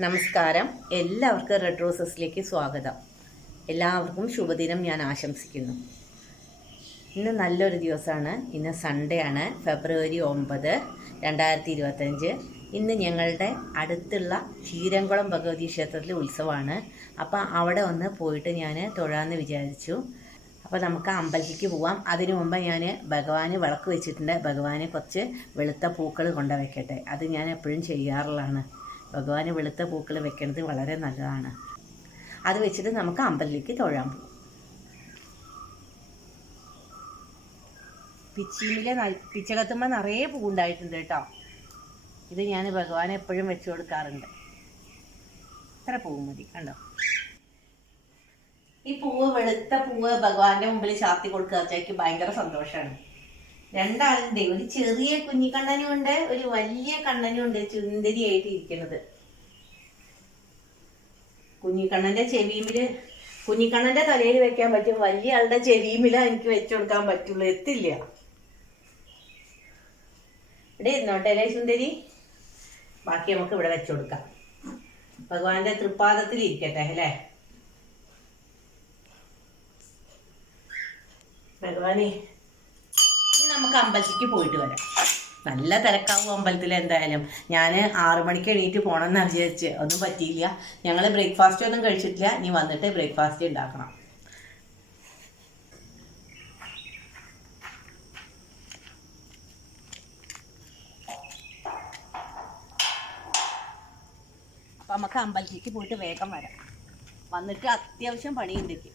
നമസ്കാരം. എല്ലാവർക്കും റെഡ് റോസസിലേക്ക് സ്വാഗതം. എല്ലാവർക്കും ശുഭദിനം ഞാൻ ആശംസിക്കുന്നു. ഇന്ന് നല്ലൊരു ദിവസമാണ്. ഇന്ന് സൺഡേ ആണ്. ഫെബ്രുവരി ഒമ്പത് രണ്ടായിരത്തി ഇരുപത്തഞ്ച് ഇന്ന് ഞങ്ങളുടെ അടുത്തുള്ള ചീരംകുളം ഭഗവതി ക്ഷേത്രത്തിലെ ഉത്സവമാണ്. അപ്പോൾ അവിടെ ഒന്ന് പോയിട്ട് ഞാൻ തൊഴാമെന്ന് വിചാരിച്ചു. അപ്പോൾ നമുക്ക് അമ്പലത്തിലേക്ക് പോവാം. അതിനു മുമ്പ് ഞാൻ ഭഗവാന് വിളക്ക് വെച്ചിട്ടുണ്ട്. ഭഗവാന് കുറച്ച് വെളുത്ത പൂക്കൾ കൊണ്ടുവയ്ക്കട്ടെ. അത് ഞാൻ എപ്പോഴും ചെയ്യാറുള്ളതാണ്. ഭഗവാന് വെളുത്ത പൂക്കൾ വെക്കുന്നത് വളരെ നല്ലതാണ്. അത് വെച്ചിട്ട് നമുക്ക് അമ്പലത്തിലേക്ക് തൊഴാൻ പോകും പിച്ചിയിലെ പിച്ചകത്തുമ്പോൾ നിറയെ പൂവുണ്ടായിട്ടുണ്ട് കേട്ടോ. ഇത് ഞാൻ ഭഗവാനെ എപ്പോഴും വെച്ചു കൊടുക്കാറുണ്ട്. ഇത്ര പൂവ് മതി കണ്ടോ? ഈ പൂവ് വെളുത്ത പൂവ് ഭഗവാന്റെ മുമ്പിൽ ചാത്തി കൊടുക്കുക ഭയങ്കര സന്തോഷമാണ്. രണ്ടാളുണ്ട് ഒരു ചെറിയ കുഞ്ഞിക്കണ്ണനും ഉണ്ട് ഒരു വലിയ കണ്ണനും ഉണ്ട് ചുന്ദരിയായിട്ട് ഇരിക്കുന്നത്. കുഞ്ഞിക്കണ്ണന്റെ ചെവിയിൽ കുഞ്ഞിക്കണ്ണന്റെ തലയിൽ വെക്കാൻ പറ്റും. വലിയ ആളുടെ ചെവിയിമില എനിക്ക് വെച്ചു കൊടുക്കാൻ പറ്റുള്ളൂ. എത്തില്ല. ഇവിടെ ഇരുന്നോട്ടെ അല്ലേ സുന്ദരി? ബാക്കി നമുക്ക് ഇവിടെ വെച്ചു കൊടുക്കാം. ഭഗവാന്റെ തൃപ്പാദത്തിൽ ഇരിക്കട്ടെ അല്ലേ? ഭഗവാനെ നമുക്ക് അമ്പലത്തിലേക്ക് പോയിട്ട് വരാം. നല്ല തിരക്കാവും അമ്പലത്തിൽ എന്തായാലും. ഞാൻ ആറു മണിക്ക് എണീറ്റ് പോകണം എന്ന് വിചാരിച്ച്. ഒന്നും പറ്റിയില്ല. ഞങ്ങൾ ബ്രേക്ക്ഫാസ്റ്റ് ഒന്നും കഴിച്ചിട്ടില്ല. നീ വന്നിട്ട് ബ്രേക്ക്ഫാസ്റ്റ് ഉണ്ടാക്കണം അപ്പം നമുക്ക് അമ്പലത്തിലേക്ക് പോയിട്ട് വേഗം വരാം. വന്നിട്ട് അത്യാവശ്യം പണിയുണ്ടെങ്കിൽ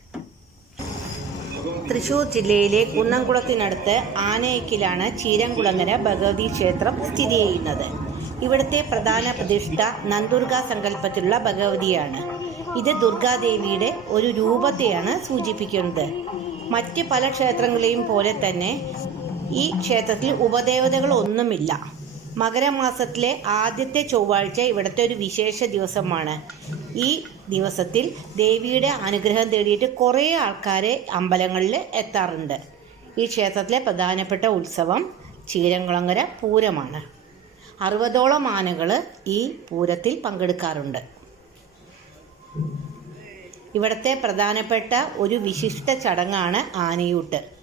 തൃശൂർ ജില്ലയിലെ കുന്നംകുളത്തിനടുത്ത് ആനയക്കിലാണ് ചീരംകുളങ്ങര ഭഗവതി ക്ഷേത്രം സ്ഥിതി ചെയ്യുന്നത്. ഇവിടുത്തെ പ്രധാന പ്രതിഷ്ഠ നന്ദുർഗ സങ്കല്പത്തിലുള്ള ഭഗവതിയാണ്. ഇത് ദുർഗാദേവിയുടെ ഒരു രൂപത്തെയാണ് സൂചിപ്പിക്കുന്നത്. മറ്റ് പല ക്ഷേത്രങ്ങളെയും പോലെ തന്നെ ഈ ക്ഷേത്രത്തിൽ ഉപദേവതകൾ ഒന്നുമില്ല. മകരമാസത്തിലെ ആദ്യത്തെ ചൊവ്വാഴ്ച ഇവിടുത്തെ ഒരു വിശേഷ ദിവസമാണ്. ഈ ദിവസത്തിൽ ദേവിയുടെ അനുഗ്രഹം തേടിയിട്ട് കുറേ ആൾക്കാരെ അമ്പലങ്ങളിൽ എത്താറുണ്ട്. ഈ ക്ഷേത്രത്തിലെ പ്രധാനപ്പെട്ട ഉത്സവം ചീരംകുളങ്ങര പൂരമാണ്. അറുപതോളം ആനകൾ ഈ പൂരത്തിൽ പങ്കെടുക്കാറുണ്ട്. ഇവിടുത്തെ പ്രധാനപ്പെട്ട ഒരു വിശിഷ്ട ചടങ്ങാണ് ആനയൂട്ട്.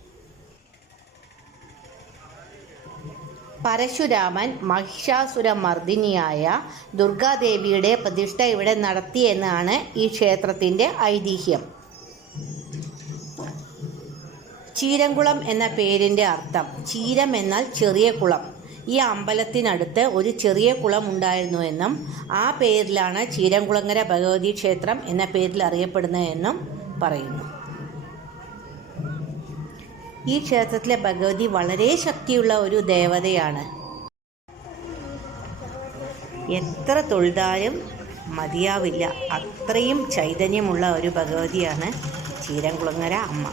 പരശുരാമൻ മഹിഷാസുരമർദ്ദിനിയായ ദുർഗാദേവിയുടെ പ്രതിഷ്ഠ ഇവിടെ നടത്തിയെന്നാണ് ഈ ക്ഷേത്രത്തിന്റെ ഐതിഹ്യം. ചീരംകുളം എന്ന പേരിന്റെ അർത്ഥം ചീരം എന്നാൽ ചെറിയ കുളം. ഈ അമ്പലത്തിനടുത്ത് ഒരു ചെറിയ കുളം ഉണ്ടായിരുന്നു എന്നും ആ പേരിലാണ് ചീരംകുളങ്ങര ഭഗവതി ക്ഷേത്രം എന്ന പേരിൽ അറിയപ്പെടുന്നതെന്നും പറയുന്നു. ഈ ക്ഷേത്രത്തിലെ ഭഗവതി വളരെ ശക്തിയുള്ള ഒരു ദേവതയാണ്. എത്ര തൊഴുതാലും മതിയാവില്ല. അത്രയും ചൈതന്യമുള്ള ഒരു ഭഗവതിയാണ് ചീരംകുളങ്ങര അമ്മ.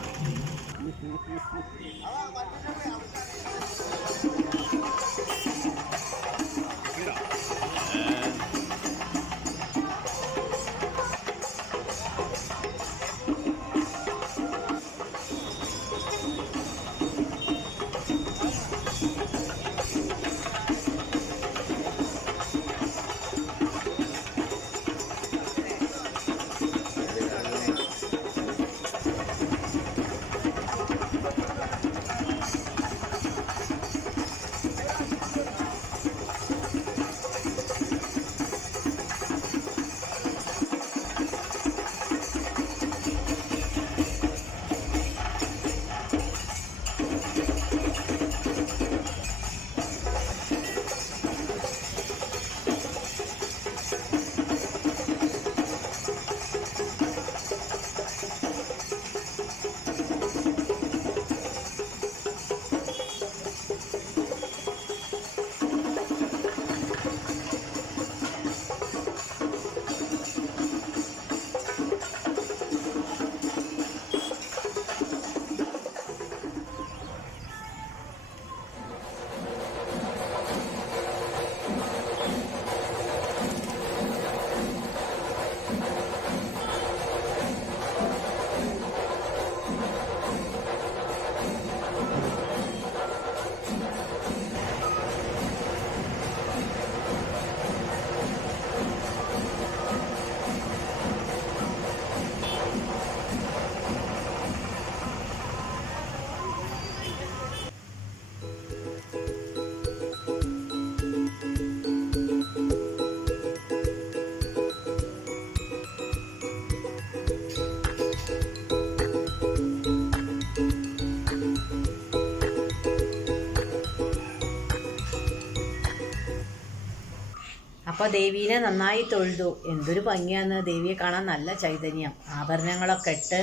അപ്പോൾ ദേവീനെ നന്നായി തൊഴുതു. എന്തൊരു ഭംഗിയാന്ന് ദേവിയെ കാണാൻ നല്ല ചൈതന്യം. ആഭരണങ്ങളൊക്കെ ഇട്ട്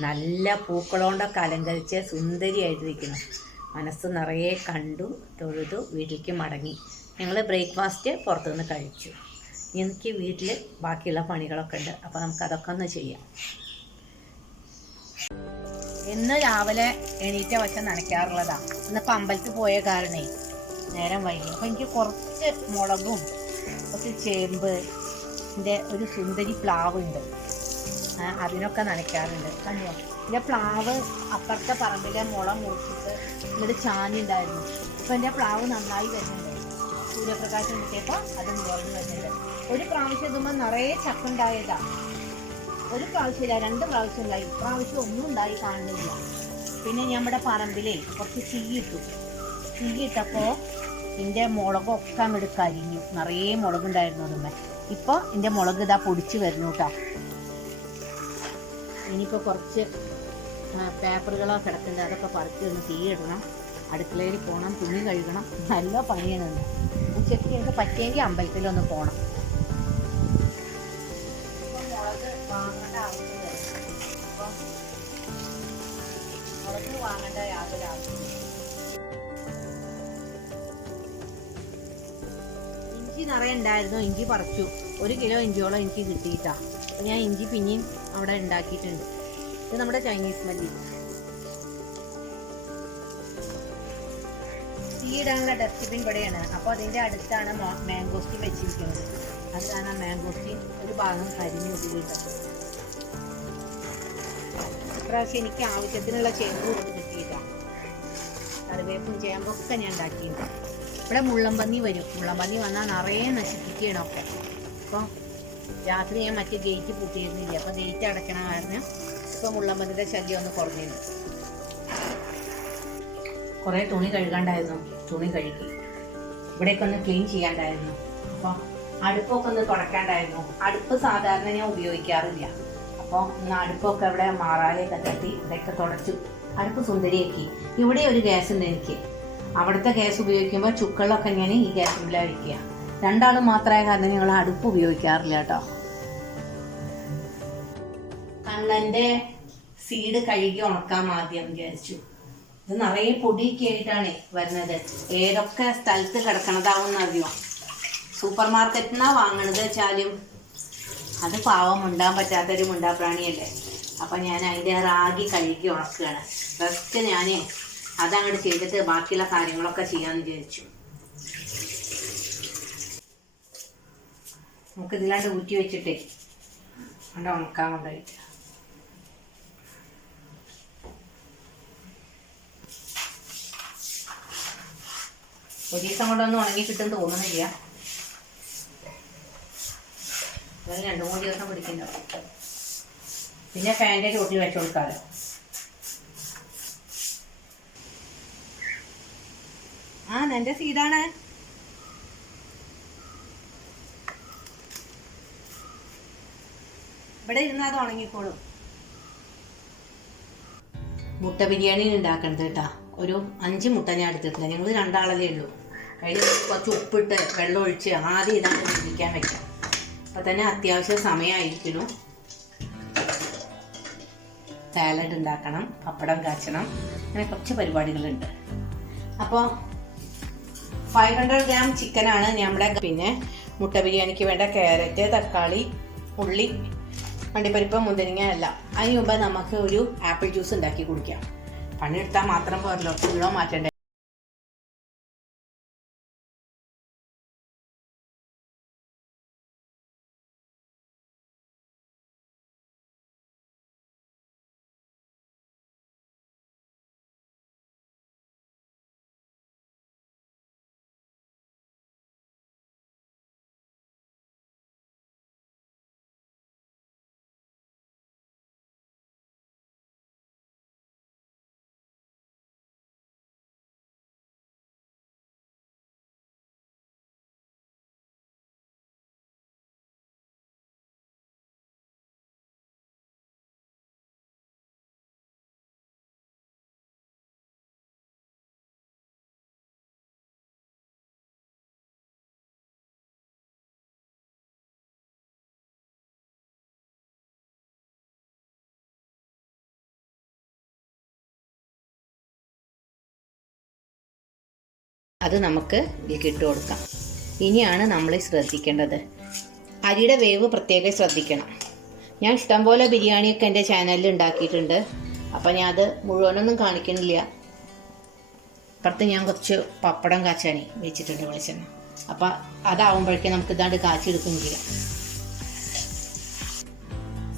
നല്ല പൂക്കളോണ്ടൊക്കെ അലങ്കരിച്ച് സുന്ദരിയായിട്ടിരിക്കുന്നു. മനസ്സ് നിറയെ കണ്ടു തൊഴുതു വീട്ടിലേക്ക് മടങ്ങി. ഞങ്ങൾ ബ്രേക്ക്ഫാസ്റ്റ് പുറത്തുനിന്ന് കഴിച്ചു. എനിക്ക് വീട്ടിൽ ബാക്കിയുള്ള പണികളൊക്കെ ഉണ്ട്. അപ്പോൾ നമുക്ക് അതൊക്കെ ഒന്ന് ചെയ്യാം. ഇന്ന് രാവിലെ എണീറ്റ വശം നനയ്ക്കാറുള്ളതാണ് ഇന്നിപ്പോൾ അമ്പലത്തിൽ പോയ കാരണേ നേരം വൈകി. അപ്പോൾ എനിക്ക് കുറച്ച് മുളകും കുറച്ച് ചേമ്പ് എന്റെ ഒരു സുന്ദരി പ്ലാവ് ഉണ്ട് അതിനൊക്കെ നനയ്ക്കാറുണ്ട്. കണ്ടോ? എന്റെ പ്ലാവ് അപ്പുറത്തെ പറമ്പിലെ മുള മുറിച്ചിട്ട് ചാഞ്ഞി ഉണ്ടായിരുന്നു ഇപ്പം എന്റെ പ്ലാവ് നന്നായി വരുന്നുണ്ട്. സൂര്യപ്രകാശം കിട്ടിയപ്പോൾ അത് മുളഞ്ഞു വരുന്നുണ്ട്. ഒരു പ്രാവശ്യം ഇതുമ്പോൾ നിറയെ ചക്ക ഉണ്ടായതാ ഒരു പ്രാവശ്യമില്ല രണ്ട് പ്രാവശ്യം ഉണ്ടായി. ഇപ്രാവശ്യം ഒന്നും ഉണ്ടായി കാണുന്നില്ല. പിന്നെ നമ്മുടെ പറമ്പിലേ കുറച്ച് തീയിട്ടു തീയിട്ടപ്പോൾ എന്റെ മുളകൊക്കെ അങ്ങോട്ട് കരിഞ്ഞു നിറയെ മുളകുണ്ടായിരുന്നു അതുമ്മേ ഇപ്പോൾ എന്റെ മുളക് ഇതാ പൊടിച്ച് വരുന്നു കേട്ടോ. ഇനിയിപ്പോൾ കുറച്ച് പേപ്പറുകളൊക്കെ കിടക്കുന്നുണ്ട് അതൊക്കെ പറിച്ച് ഒന്ന് തീയിടണം അടുക്കളയിൽ പോകണം തുണി കഴുകണം. നല്ല പണിയാണ്. ഉച്ചയ്ക്ക് എനിക്ക് പറ്റിയെങ്കിൽ അമ്പലത്തിലൊന്ന് പോകണം വാങ്ങേണ്ട യാതൊരു ആവശ്യമില്ല ഇഞ്ചി നിറയെ ഉണ്ടായിരുന്നു. ഇഞ്ചി പറിച്ചു. ഒരു കിലോ ഇഞ്ചിയോളം എനിക്ക് കിട്ടിയിട്ടാ. ഞാൻ ഇഞ്ചി പിന്നെയും അവിടെ ഉണ്ടാക്കിയിട്ടുണ്ട്. ഇത് നമ്മുടെ ചൈനീസ് മല്ലി. തീയിടാനുള്ള ഡസ്റ്റ്ബിൻ ഇവിടെയാണ്. അപ്പോൾ അതിന്റെ അടുത്താണ് മാംഗോസ്റ്റി വെച്ചിരിക്കുന്നത്. അതാണ് ആ മാംഗോസ്റ്റി ഒരു ഭാഗം കരിഞ്ഞു ഉപയോഗിക്കാം ഇപ്രാവശ്യം എനിക്ക് ആവശ്യത്തിനുള്ള ചേമ്പ് കിട്ടിയിട്ടാണ് കറിവേപ്പും ചേമ്പൊക്കെ ഞാൻ ഉണ്ടാക്കിയിട്ടുണ്ട്. ഇവിടെ മുള്ളമ്പന്നി വരും. മുള്ളമ്പന്നി വന്നാൽ നിറയെ നശിപ്പിക്കണമൊക്കെ അപ്പോൾ രാത്രി ഞാൻ മറ്റേ ഗേറ്റ് പൂട്ടിയിരുന്നില്ല? അപ്പോൾ ഗേറ്റ് അടയ്ക്കണ കാരണം ഇപ്പോൾ മുള്ളമ്പന്നിയുടെ ശല്യം ഒന്ന് കുറഞ്ഞിരുന്നു. കുറേ തുണി കഴുകണ്ടായിരുന്നു. തുണി കഴുകി. ഇവിടെയൊക്കെ ഒന്ന് ക്ലീൻ ചെയ്യാണ്ടായിരുന്നു. അപ്പോൾ അടുപ്പൊക്കെ ഒന്ന് തുടയ്ക്കാണ്ടായിരുന്നു. അടുപ്പ് സാധാരണ ഞാൻ ഉപയോഗിക്കാറില്ല. അപ്പോൾ ഇന്ന് അടുപ്പൊക്കെ ഇവിടെ മാറാലയൊക്കെ തട്ടി ഇവിടെയൊക്കെ തുടച്ചു. അടുപ്പ് സുന്ദരിയാക്കി. ഇവിടെ ഒരു ഗ്യാസ് ഉണ്ട് എനിക്ക്. അവിടുത്തെ ഗ്യാസ് ഉപയോഗിക്കുമ്പോൾ ചുക്കളൊക്കെ ഇങ്ങനെ ഈ ഗ്യാസിലാണ് വയ്ക്കുക രണ്ടാളും മാത്രമായ കാരണം ഞങ്ങൾ അടുപ്പ് ഉപയോഗിക്കാറില്ല കേട്ടോ. കണ്ണന്റെ സീഡ് കഴുകി ഉണക്കാൻ ആദ്യം വിചാരിച്ചു. ഇത് നിറയെ പൊടിയൊക്കെ ആയിട്ടാണ് വരുന്നത്. ഏതൊക്കെ സ്ഥലത്ത് കിടക്കണതാവും അറിയോ സൂപ്പർ മാർക്കറ്റിൽ നിന്നാണ് വാങ്ങണത് വെച്ചാലും അത് പാവം മുണ്ടാൻ പറ്റാത്തൊരു മുണ്ടാപ്രാണിയല്ലേ? അപ്പം ഞാൻ അതിന്റെ റാഗി കഴുകി ഉണക്കുകയാണ്. ഫസ്റ്റ് ഞാൻ അതങ്ങോട്ട് ചെയ്തിട്ട് ബാക്കിയുള്ള കാര്യങ്ങളൊക്കെ ചെയ്യാന്ന് വിചാരിച്ചു. നമുക്ക് ഇതിലാണ്ട് ഊറ്റി വെച്ചിട്ടേ അവിടെ ഉണക്കാൻ കൊണ്ടുപോയിട്ട് ഒരു ദിവസം കൊണ്ടൊന്നും ഉണങ്ങി കിട്ടും തോന്നുന്നില്ല. രണ്ടു മൂന്ന് ദിവസം പിടിക്കുന്നുണ്ടാവും പിന്നെ ഫാന്റെ ചോട്ടിൽ വെച്ചു കൊടുക്കാമല്ലോ ആ നിന്റെ സീഡാണ് ഇവിടെ ഇരുന്ന് അത് ഉണങ്ങിക്കോളും. മുട്ട ബിരിയാണി ഉണ്ടാക്കണത് കേട്ടാ. ഒരു അഞ്ച് മുട്ട ഞാൻ എടുത്തിട്ടില്ല. ഞങ്ങൾ രണ്ടാളല്ലേ ഉള്ളൂ. അതിൽ കുറച്ച് ഉപ്പിട്ട് വെള്ളം ഒഴിച്ച് ആദ്യം ഇതാണ് ഇരിക്കാൻ വെക്കാം. അപ്പം തന്നെ അത്യാവശ്യം സമയമായിരിക്കുന്നു സാലഡ് ഉണ്ടാക്കണം പപ്പടം കാച്ചണം. അങ്ങനെ കുറച്ച് പരിപാടികളുണ്ട്. അപ്പോൾ ഫൈവ് ഹൺഡ്രഡ് ഗ്രാം ചിക്കനാണ് നമ്മുടെ പിന്നെ മുട്ട ബിരിയാണിക്ക് വേണ്ട ക്യാരറ്റ് തക്കാളി ഉള്ളി അണ്ടിപ്പരിപ്പ് മുന്തിരിങ്ങ എല്ലാം. അതിന് മുമ്പ് നമുക്ക് ഒരു ആപ്പിൾ ജ്യൂസ് ഉണ്ടാക്കി കുടിക്കാം. പണിയെടുത്താൽ മാത്രം പോരല്ലോ. ക്ഷീണം മാറ്റണ്ടേ? അത് നമുക്ക് ഇട്ട് കൊടുക്കാം. ഇനിയാണ് നമ്മൾ ശ്രദ്ധിക്കേണ്ടത്. അരിയുടെ വേവ് പ്രത്യേകം ശ്രദ്ധിക്കണം. ഞാൻ ഇഷ്ടംപോലെ ബിരിയാണിയൊക്കെ എന്റെ ചാനലിൽ ഉണ്ടാക്കിയിട്ടുണ്ട്. അപ്പോൾ ഞാൻ അത് മുഴുവനൊന്നും കാണിക്കണില്ല. അപ്പുറത്ത് ഞാൻ കുറച്ച് പപ്പടം കാച്ചാണി വെച്ചിട്ടുണ്ട് വെളിച്ചെണ്ണ. അപ്പം അതാവുമ്പോഴേക്കും നമുക്ക് ഇതാണ്ട് കാച്ചെടുക്കുകയും ചെയ്യാം.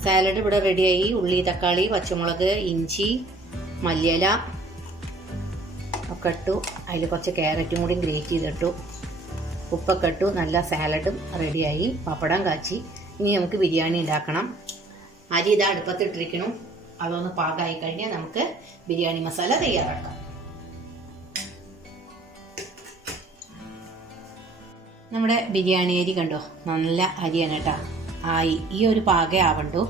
സാലഡ് ഇവിടെ റെഡിയായി ഉള്ളി തക്കാളി പച്ചമുളക് ഇഞ്ചി മല്ലിയില ഒക്കെ ഇട്ടു. അതിൽ കുറച്ച് ക്യാരറ്റും കൂടി ഗ്രേറ്റ് ചെയ്തിട്ടു. ഉപ്പൊക്കെ ഇട്ടു. നല്ല സാലഡും റെഡിയായി. പപ്പടം കാച്ചി. ഇനി നമുക്ക് ബിരിയാണി ഉണ്ടാക്കണം. അരി ഇതാ അടുപ്പത്തിട്ടിരിക്കണം അതൊന്ന് പാകമായി കഴിഞ്ഞാൽ നമുക്ക് ബിരിയാണി മസാല തയ്യാറാക്കാം. നമ്മുടെ ബിരിയാണി അരി കണ്ടോ? നല്ല അരിയാണ് കേട്ടോ. ആയി. ഈ ഒരു പാകേ ആവണ്ടു.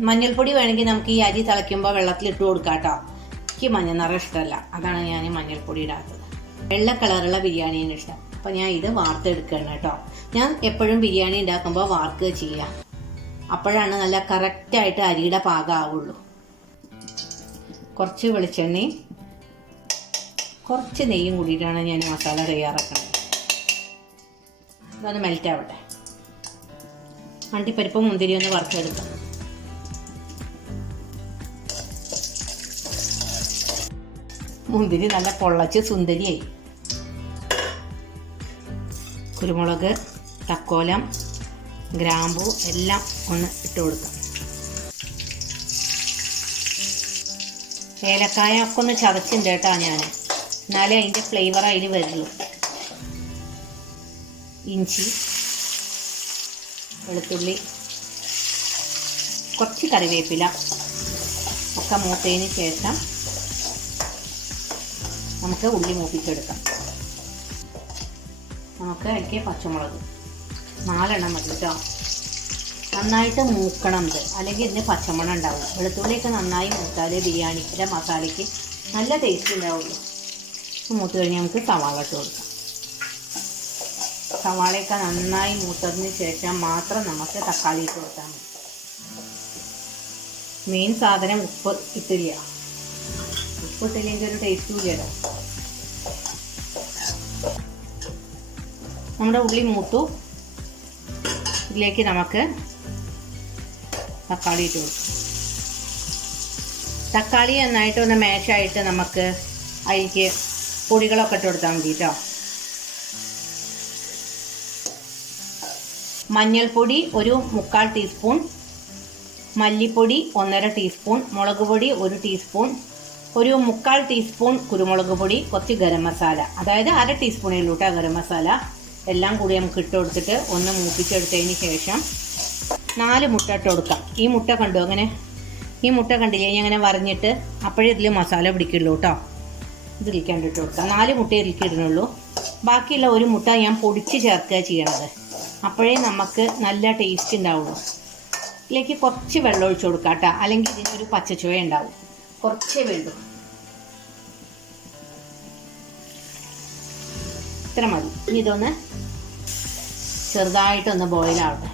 മഞ്ഞൾപ്പൊടി വേണമെങ്കിൽ നമുക്ക് ഈ അരി തിളയ്ക്കുമ്പോൾ വെള്ളത്തിൽ ഇട്ട് കൊടുക്കാം കേട്ടോ. എനിക്ക് മഞ്ഞ നിറം ഇഷ്ടമല്ല. അതാണ് ഞാൻ മഞ്ഞൾപ്പൊടി ഇടാത്തത്. വെള്ള കളറുള്ള ബിരിയാണിയാണ് ഇഷ്ടം. അപ്പോൾ ഞാൻ ഇത് വാർത്തെടുക്കുകയാണ് കേട്ടോ. ഞാൻ എപ്പോഴും ബിരിയാണി ഉണ്ടാക്കുമ്പോൾ വാർക്കുക ചെയ്യാം. അപ്പോഴാണ് നല്ല കറക്റ്റായിട്ട് അരിയുടെ പാകമാവുള്ളൂ കുറച്ച് വെളിച്ചെണ്ണയും കുറച്ച് നെയ്യും കൂടിയിട്ടാണ് ഞാൻ മസാല തയ്യാറാക്കുന്നത്. ഇതൊന്ന് മെൽറ്റ് ആവട്ടെ. അണ്ടിപ്പരിപ്പ് മുന്തിരി ഒന്ന് വറുത്തെടുക്കാം. മുന്തിരി നല്ല പൊള്ളച്ച് സുന്ദരിയായി. കുരുമുളക് തക്കോലം ഗ്രാമ്പു എല്ലാം ഒന്ന് ഇട്ട് കൊടുക്കാം. ഏലക്കായ ഒക്കെ ഒന്ന് ചതച്ചിണ്ട് കേട്ടോ ഞാൻ എന്നാലേ അതിന്റെ ഫ്ലേവർ അതിൽ വരുള്ളൂ. ഇഞ്ചി വെളുത്തുള്ളി കുറച്ച് കറിവേപ്പില ഒക്കെ മൂത്തതിന് ശേഷം നമുക്ക് ഉള്ളി മൂപ്പിച്ചെടുക്കാം. നമുക്ക് എനിക്ക് പച്ചമുളക് നാലെണ്ണം മതി കേട്ടോ നന്നായിട്ട് മൂക്കണം ഇത്. അല്ലെങ്കിൽ ഇതിന് പച്ചമണം ഉണ്ടാവും. വെളുത്തുള്ളിയൊക്കെ നന്നായി മൂത്താലേ ബിരിയാണിയുടെ മസാലയ്ക്ക് നല്ല ടേസ്റ്റ് ഉണ്ടാവുള്ളൂ. മൂത്ത് കഴിഞ്ഞാൽ നമുക്ക് സവാള ഇട്ട് കൊടുക്കാം. സവാളയൊക്കെ നന്നായി മൂത്തതിന് ശേഷം മാത്രം നമുക്ക് തക്കാളി ഇട്ട് കൊടുത്താൽ മതി. മെയിൻ സാധനം ഉപ്പ് ഇട്ടില്ല. ഉപ്പ് ഇട്ടില്ലെങ്കിൽ ഒരു ടേസ്റ്റും ഇല്ലല്ലോ. നമ്മുടെ ഉള്ളി മൂത്തു. ഇതിലേക്ക് നമുക്ക് തക്കാളി ഇട്ട് കൊടുക്കും. തക്കാളി നന്നായിട്ട് ഒന്ന് മാഷായിട്ട് നമുക്ക് അതിലേക്ക് പൊടികളൊക്കെ ഇട്ട് കൊടുത്താൽ മതി കേട്ടോ മഞ്ഞൾപ്പൊടി ഒരു മുക്കാൽ ടീസ്പൂൺ മല്ലിപ്പൊടി ഒന്നര ടീസ്പൂൺ മുളക് പൊടി ഒരു ടീസ്പൂൺ ഒരു മുക്കാൽ ടീസ്പൂൺ കുരുമുളക് പൊടി കുറച്ച് ഗരം മസാല. അതായത് അര ടീസ്പൂണേ ഉള്ളൂ കേട്ടോ ഗരം മസാല എല്ലാം കൂടി നമുക്ക് ഇട്ട് കൊടുത്തിട്ട് ഒന്ന് മൂപ്പിച്ചെടുത്തതിന് ശേഷം നാല് മുട്ട ഇട്ട് കൊടുക്കാം. ഈ മുട്ട കണ്ടു അങ്ങനെ? ഈ മുട്ട കണ്ടില്ലേ ഞാൻ അങ്ങനെ വരഞ്ഞിട്ട് അപ്പോഴേ ഇതിൽ മസാല പിടിക്കുള്ളൂ കേട്ടോ ഇതിലേക്ക് കണ്ടിട്ട് കൊടുക്കാം. നാല് മുട്ട ഇരിക്കിടുന്നുള്ളൂ ബാക്കിയുള്ള ഒരു മുട്ട ഞാൻ പൊടിച്ച് ചേർക്കുക ചെയ്യണത്. അപ്പോഴേ നമുക്ക് നല്ല ടേസ്റ്റ് ഉണ്ടാവുള്ളൂ. ഇതിലേക്ക് കുറച്ച് വെള്ളം ഒഴിച്ചു കൊടുക്കാം കേട്ടോ അല്ലെങ്കിൽ ഇതിനൊരു പച്ചച്ചുവ ഉണ്ടാവും. കുറച്ചേ വേണ്ടൂ. ഇത്ര മതി. ഇനി ഇതൊന്ന് ചെറുതായിട്ടൊന്ന് ബോയിലാവട്ടെ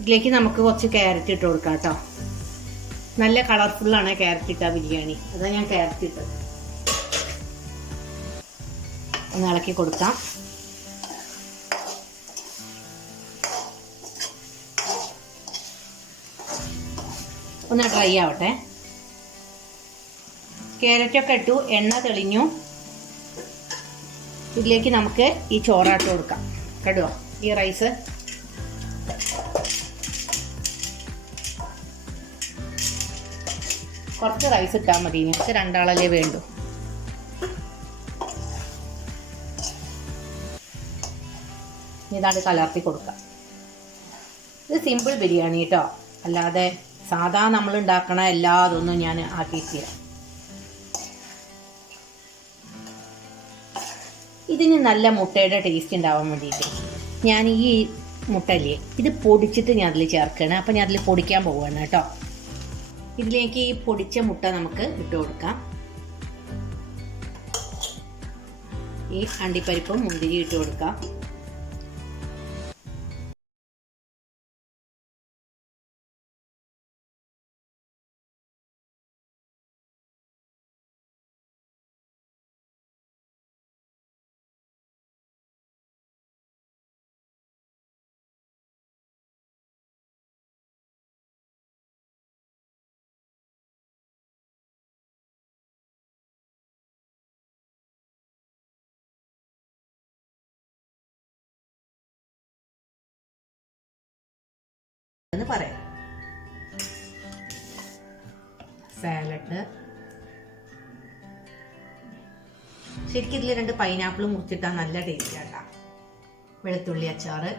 ഇതിലേക്ക് നമുക്ക് കുറച്ച് ക്യാരറ്റ് ഇട്ട് കൊടുക്കാം കേട്ടോ. നല്ല കളർഫുള്ളാണ് ക്യാരറ്റ് ഇട്ട ബിരിയാണി. അതാ ഞാൻ ക്യാരറ്റ് ഇട്ടത്. ഒന്ന് ഇളക്കി കൊടുക്കാം. ഒന്ന് ഡ്രൈ ആവട്ടെ. ക്യാരറ്റൊക്കെ ഇട്ടു എണ്ണ തെളിഞ്ഞു. ഇതിലേക്ക് നമുക്ക് ഈ ചോറാട്ട് കൊടുക്കാം. കേട്ടോ ഈ റൈസ് കുറച്ച് റൈസ് ഇട്ടാൽ മതി ഞങ്ങൾക്ക് രണ്ടാളല്ലേ വേണ്ടു. ഇതാണ് കലർത്തി കൊടുക്കാം. ഇത് സിമ്പിൾ ബിരിയാണി കേട്ടോ. അല്ലാതെ സാധാ നമ്മൾ ഉണ്ടാക്കണ എല്ലാ അതൊന്നും ഞാൻ ആക്കിയിട്ടില്ല. ഇതിന് നല്ല മുട്ടയുടെ ടേസ്റ്റ് ഉണ്ടാവാൻ വേണ്ടിയിട്ട് ഞാൻ ഈ മുട്ടല്ലേ ഇത് പൊടിച്ചിട്ട് ഞാൻ അതിൽ ചേർക്കണം അപ്പം ഞാൻ അതിൽ പൊടിക്കാൻ പോവുകയാണ് കേട്ടോ. ഇതിലേക്ക് ഈ പൊടിച്ച മുട്ട നമുക്ക് ഇട്ട് കൊടുക്കാം. ഈ അണ്ടിപ്പരിപ്പും മുന്തിരി ഇട്ട് കൊടുക്കാം. എന്ന് പറയാം. സാലഡ് ശരിക്കും ഇതിൽ രണ്ട് പൈനാപ്പിൾ മുറിച്ചിട്ടാൽ നല്ല ടേസ്റ്റ് ആട്ടാ വെളുത്തുള്ളി അച്ചാറ്.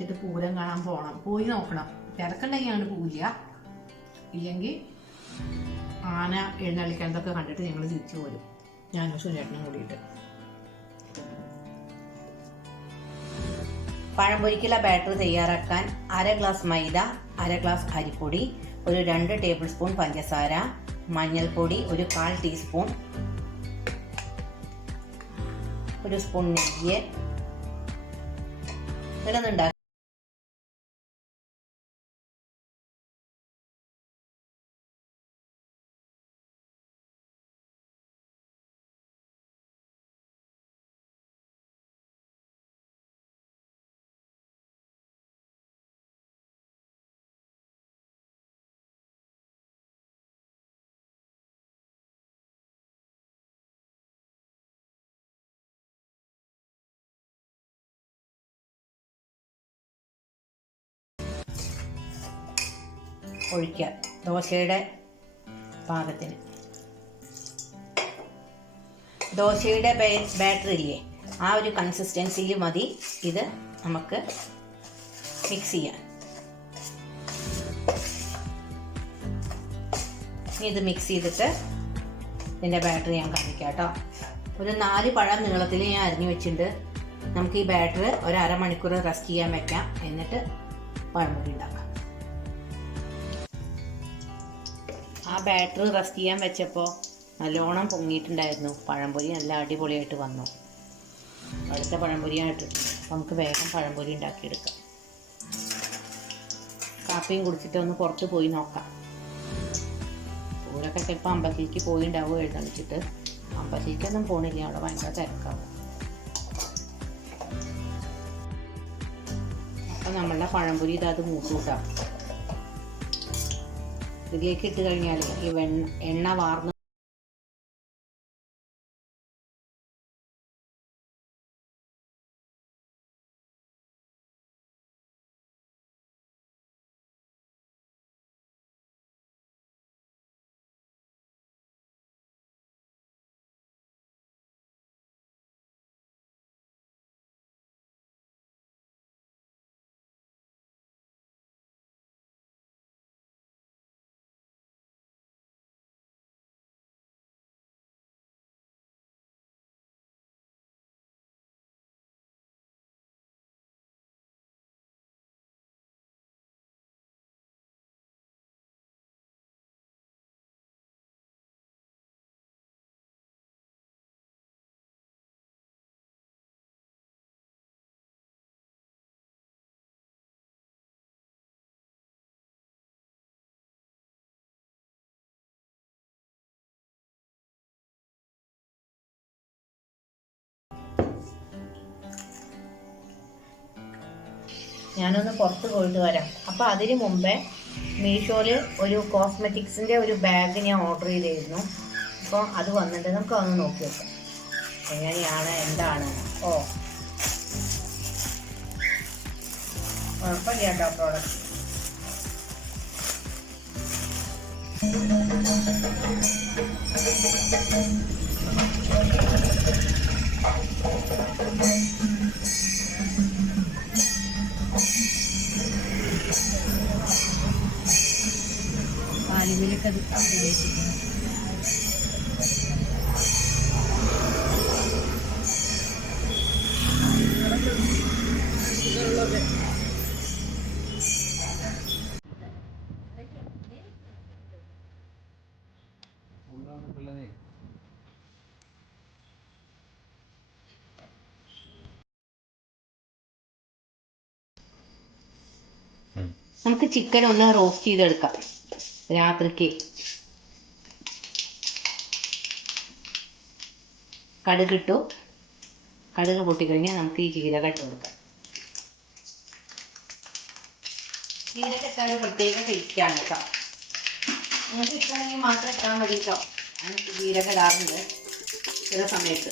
ഇത് കഴിച്ചിട്ട് പൂരം കാണാൻ പോകണം പോയി നോക്കണം. തിരക്കുണ്ടെങ്കിൽ അങ്ങോട്ട് പോവില്ല. ഇല്ലെങ്കിൽ ആന എഴുന്നള്ളിക്കണതൊക്കെ കണ്ടിട്ട് ഞങ്ങൾ തിരിച്ചു പോരും. ഞാനും സുരേട്ടനും കൂടിയിട്ട്. പഴംപൊരിക്കുള്ള ബാറ്റർ തയ്യാറാക്കാൻ അര ഗ്ലാസ് മൈദ അര ഗ്ലാസ് അരിപ്പൊടി ഒരു രണ്ട് ടേബിൾ സ്പൂൺ പഞ്ചസാര മഞ്ഞൾപ്പൊടി ഒരു കാൽ ടീസ്പൂൺ ഒരു സ്പൂൺ നെയ്യ്. ഇതൊന്നും ഒഴിക്കുക. ദോശയുടെ പാകത്തിന്. ദോശയുടെ ബാറ്ററി ഇല്ലേ ആ ഒരു കൺസിസ്റ്റൻസിയിൽ മതി. ഇത് നമുക്ക് മിക്സ് ചെയ്യാൻ. ഇത് മിക്സ് ചെയ്തിട്ട് ഇതിന്റെ ബാറ്ററി ഞാൻ കാണിക്കാം കേട്ടോ. ഒരു നാല് പഴം നീളത്തിൽ ഞാൻ അരിഞ്ഞു വെച്ചിട്ടുണ്ട്. നമുക്ക് ഈ ബാറ്റർ ഒരു അരമണിക്കൂർ റെസ്റ്റ് ചെയ്യാൻ വെക്കാം. എന്നിട്ട് പഴംപൊരി ഉണ്ടാക്കാം. ആ ബാറ്ററി റെസ്റ്റ് ചെയ്യാൻ വെച്ചപ്പോൾ നല്ലോണം പൊങ്ങിയിട്ടുണ്ടായിരുന്നു. പഴംപൊരി നല്ല അടിപൊളിയായിട്ട് വന്നു. അടുത്ത പഴംപൊരിയായിട്ട്. നമുക്ക് വേഗം പഴംപൊരി ഉണ്ടാക്കിയെടുക്കാം. കാപ്പിയും കുടിച്ചിട്ട് ഒന്ന് പുറത്ത് പോയി നോക്കാം. ഊരൊക്കെ ചിലപ്പോൾ അമ്പത്തിലേക്ക് പോയി ഉണ്ടാവും എഴുന്നള്ളിച്ചിട്ട് അമ്പലത്തിലേക്കൊന്നും പോണില്ല. അവിടെ ഭയങ്കര തിരക്കാവും. അപ്പം നമ്മളുടെ പഴംപൊരി ഇതാത് മൂത്തൂട്ടാം ഇതിലേക്ക് ഇട്ട് കഴിഞ്ഞാൽ ഈ വെണ്ണ എണ്ണ വാർന്ന് ഞാനൊന്ന് പുറത്ത് പോയിട്ട് വരാം. അപ്പോൾ അതിന് മുമ്പേ മീഷോയിൽ ഒരു കോസ്മെറ്റിക്സിന്റെ ഒരു ബാഗ് ഞാൻ ഓർഡർ ചെയ്തിരുന്നു. അപ്പോൾ അത് വന്നിട്ട് നമുക്ക് അതൊന്ന് നോക്കി നോക്കാം എങ്ങനെയാണ് എന്താണ്? ഓ. കുഴപ്പമില്ല കേട്ടോ പ്രോഡക്റ്റ് പാലിവിലൊക്കെ അത് ഉപദേശിക്കുന്നു നമുക്ക് ചിക്കൻ ഒന്ന് റോസ്റ്റ് ചെയ്തെടുക്കാം. രാത്രിക്ക്. കടുകിട്ടു കടുക് പൊട്ടിക്കഴിഞ്ഞാൽ നമുക്ക് ഈ ജീരകം ഇട്ട് കൊടുക്കാം. ജീരക ഇട്ടാൽ ഒരു പ്രത്യേക ടേസ്റ്റാണ് കേട്ടോ. നിങ്ങൾക്ക് ഇഷ്ടമാണെങ്കിൽ മാത്രം ഇട്ടാൽ മതി കേട്ടോ. ഞാൻ ജീരകം ഇടാറുണ്ട് ചില സമയത്ത്.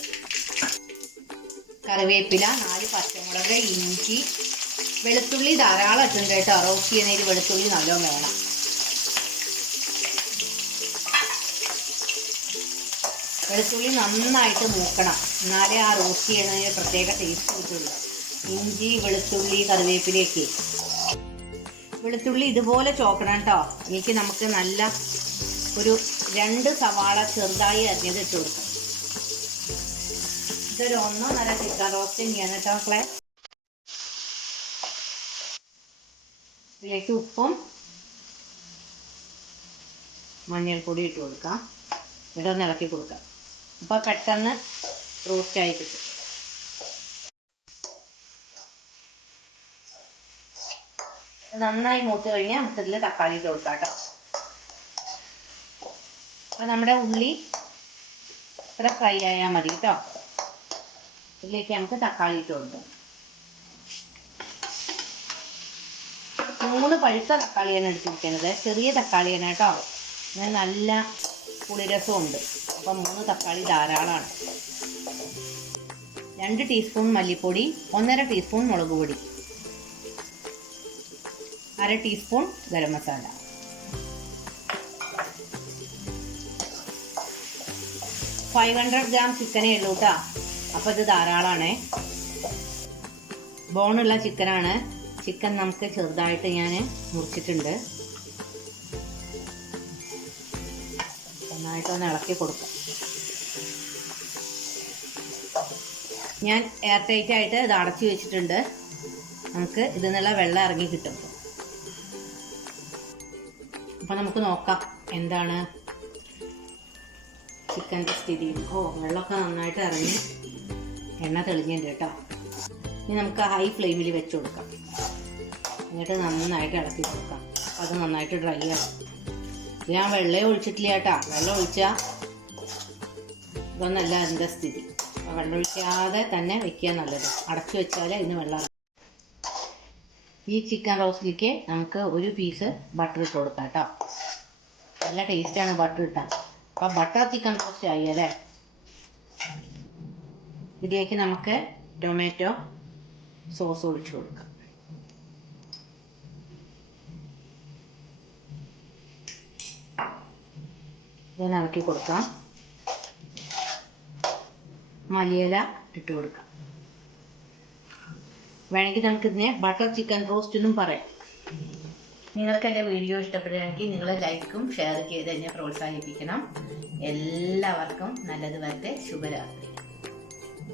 കറിവേപ്പില നാല് പച്ചമുളക് ഇഞ്ചി വെളുത്തുള്ളി ധാരാളം ഇട്ടുണ്ട് കേട്ടോ. റോസ്റ്റ് ചെയ്യുന്നതിൽ വെളുത്തുള്ളി നല്ലോണം വേണം. വെളുത്തുള്ളി നന്നായിട്ട് മൂക്കണം. എന്നാലേ ആ റോസ്റ്റ് ചെയ്യുന്നതിന് പ്രത്യേക ടേസ്റ്റ് കിട്ടുള്ളൂ. ഇഞ്ചി വെളുത്തുള്ളി കറിവേപ്പിലേക്ക് വെളുത്തുള്ളി ഇതുപോലെ ചോക്കണം കേട്ടോ എനിക്ക് നമുക്ക് നല്ല ഒരു രണ്ട് സവാള ചെറുതായി അരിഞ്ഞത് ഇട്ട് കൊടുക്കാം. ഇതൊരു ഒന്നോ നല്ല ചിക്കൻ റോസ്റ്റ് തന്നെയാണ് കേട്ടോ മക്കളെ. ഇതിലേക്ക് ഉപ്പും മഞ്ഞൾപ്പൊടി ഇട്ട് കൊടുക്കാം. ഇതൊന്ന് ഇളക്കി കൊടുക്കാം. അപ്പോൾ പെട്ടെന്ന് റോസ്റ്റ് ആയി കിട്ടും. നന്നായി മൂത്ത് കഴിഞ്ഞാൽ നമുക്ക് ഇതിൽ തക്കാളി ഇട്ട് കൊടുക്കാം കേട്ടോ. അപ്പോൾ നമ്മുടെ ഉള്ളി ഇത്ര ഫ്രൈ ആയാൽ മതി കേട്ടോ. ഇതിലേക്ക് നമുക്ക് തക്കാളി ഇട്ട് കൊടുക്കാം. മൂന്ന് പഴുത്ത തക്കാളിയാണ് എടുത്തിരിക്കുന്നത്. ചെറിയ തക്കാളിയാണ് കേട്ടോ. അങ്ങനെ നല്ല പുളിരസമുണ്ട് അപ്പം മൂന്ന് തക്കാളി ധാരാളമാണ്. രണ്ട് ടീസ്പൂൺ മല്ലിപ്പൊടി ഒന്നര ടീസ്പൂൺ മുളക് പൊടി അര teaspoon garam masala. Five hundred gram ചിക്കനേ ഉള്ളൂ കേട്ടോ അപ്പോൾ ഇത് ധാരാളമാണേ ബോണുള്ള ചിക്കനാണ് ചിക്കൻ നമുക്ക് ചെറുതായിട്ട് ഞാൻ മുറിച്ചിട്ടുണ്ട്. നന്നായിട്ട് ഒന്ന് ഇളക്കി കൊടുക്കാം. ഞാൻ എയർ ടൈറ്റ് ആയിട്ട് ഇത് അടച്ചു വെച്ചിട്ടുണ്ട്. നമുക്ക് ഇതിൽ നിന്നുള്ള വെള്ളം ഇറങ്ങി കിട്ടും. അപ്പം നമുക്ക് നോക്കാം എന്താണ് ചിക്കന്റെ സ്ഥിതി. ഓ വെള്ളമൊക്കെ നന്നായിട്ട് ഇറങ്ങി. എണ്ണ തെളിഞ്ഞിട്ടുണ്ട് കേട്ടോ. ഇനി നമുക്ക് ഹൈ ഫ്ലെയിമിൽ വെച്ച് കൊടുക്കാം. എന്നിട്ട് നന്നായിട്ട് ഇളക്കി കൊടുക്കാം. അത് നന്നായിട്ട് ഡ്രൈ ആകും ഞാൻ വെള്ളേ ഒഴിച്ചിട്ടില്ല കേട്ടാ. വെള്ളം ഒഴിച്ചാൽ ഇതൊന്നല്ല എന്റെ സ്ഥിതി. വെള്ളം ഒഴിക്കാതെ തന്നെ വെക്കുക നല്ലത്. അടച്ചു വെച്ചാൽ ഇന്ന് വെള്ളം. ഈ ചിക്കൻ റോസ്റ്റിലേക്ക് നമുക്ക് ഒരു പീസ് ബട്ടർ ഇട്ട് കൊടുക്കാം കേട്ടോ. നല്ല ടേസ്റ്റാണ് ബട്ടർ ഇട്ടാൽ അപ്പോൾ ബട്ടർ ചിക്കൻ റോസ്റ്റ് ആയി അല്ലേ? ഇതിലേക്ക് നമുക്ക് ടൊമാറ്റോ സോസ് ഒഴിച്ചു കൊടുക്കാം. ഇതൊന്ന് ഇളക്കി കൊടുക്കാം. മല്ലിയില ഇട്ട് കൊടുക്കാം. വേണമെങ്കിൽ നമുക്കിതിനെ ബട്ടർ ചിക്കൻ റോസ്റ്റ് എന്നും പറയാം. നിങ്ങൾക്ക് എന്റെ വീഡിയോ ഇഷ്ടപ്പെടുകയാണെങ്കിൽ നിങ്ങൾ ലൈക്കും ഷെയർ ചെയ്ത് എന്നെ പ്രോത്സാഹിപ്പിക്കണം. എല്ലാവർക്കും നല്ലത് വരട്ടെ. ശുഭരാത്രി.